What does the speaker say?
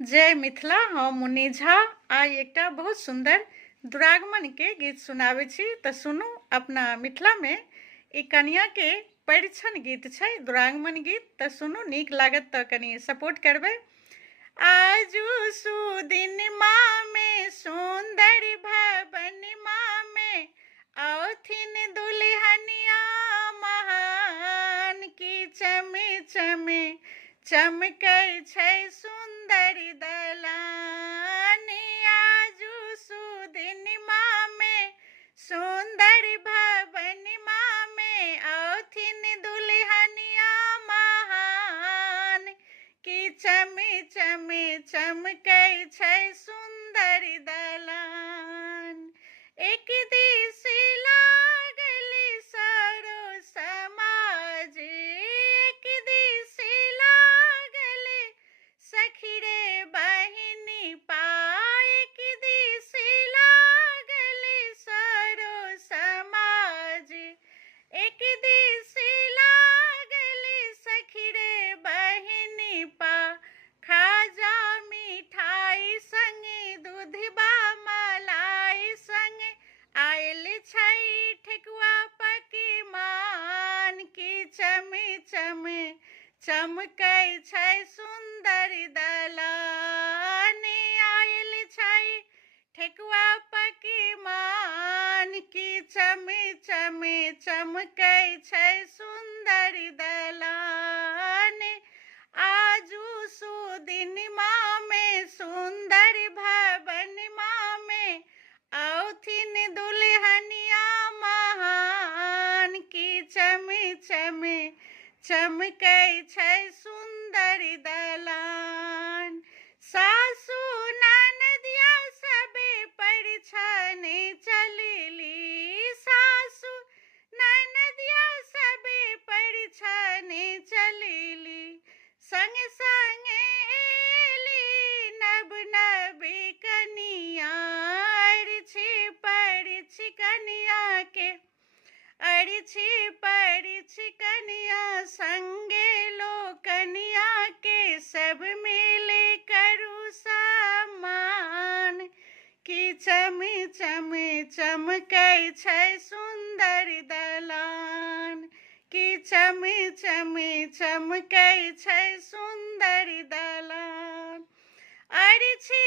जय मिथिला। हम मुन्नी झा आइ एकटा बहुत सुंदर दुरागमन के गीत सुनाबै छी तऽ सुनू। अपना मिथिला में ई कन्या के परिछन गीत छै, दुरागमन गीत। तऽ सुनू, नीक लागत तऽ कनी सपोर्ट करबै। आजू सुदिन माँ में सुंदर भवन माँ में औथिन दुल्हनिया महान की चमे चमे चमकै छै सुंदर दलान। आजू सुदिन माँ में सुंदर भवन माँ में औथिन दुल्हनिया महान की चमे चमे चमकै छै सुंदर दलान। एक दिस लागल सरो समाज, एक दिस लागल सखी रे बहिनी पाय, एक दिस लागल सरो समाज, एक दिस लागल सखी रे बहिनी पा। खाजा मिठाई संगे दूधबा मलाई संगे आयल छै ठेकुआ पकवान की चमे चमे चमकै छै सुंदर दलान। आयल छै ठेकुआ पकवान की चमे चमे चमकै छै सुंदर दलान। आजू सुदिन माँ में सुंदर भवन माँ में औथिन दुल्हनिया महान की चमे चमे चमकै छै सुंदर दलान। सासू ननदिया सबे परिछन चलली, सासू ननदिया सबे परिछन चलली, संग संग एली नब नबी कनिया। अरिछि परिछि कनिया के, अरिछि परिछि कनिया संगे लो कनिया के सब मिले करू सम्मान की चमे चमे चमकै छै सुंदर दलान की चमे चमे चमकै छै सुंदर दलान। अरिछि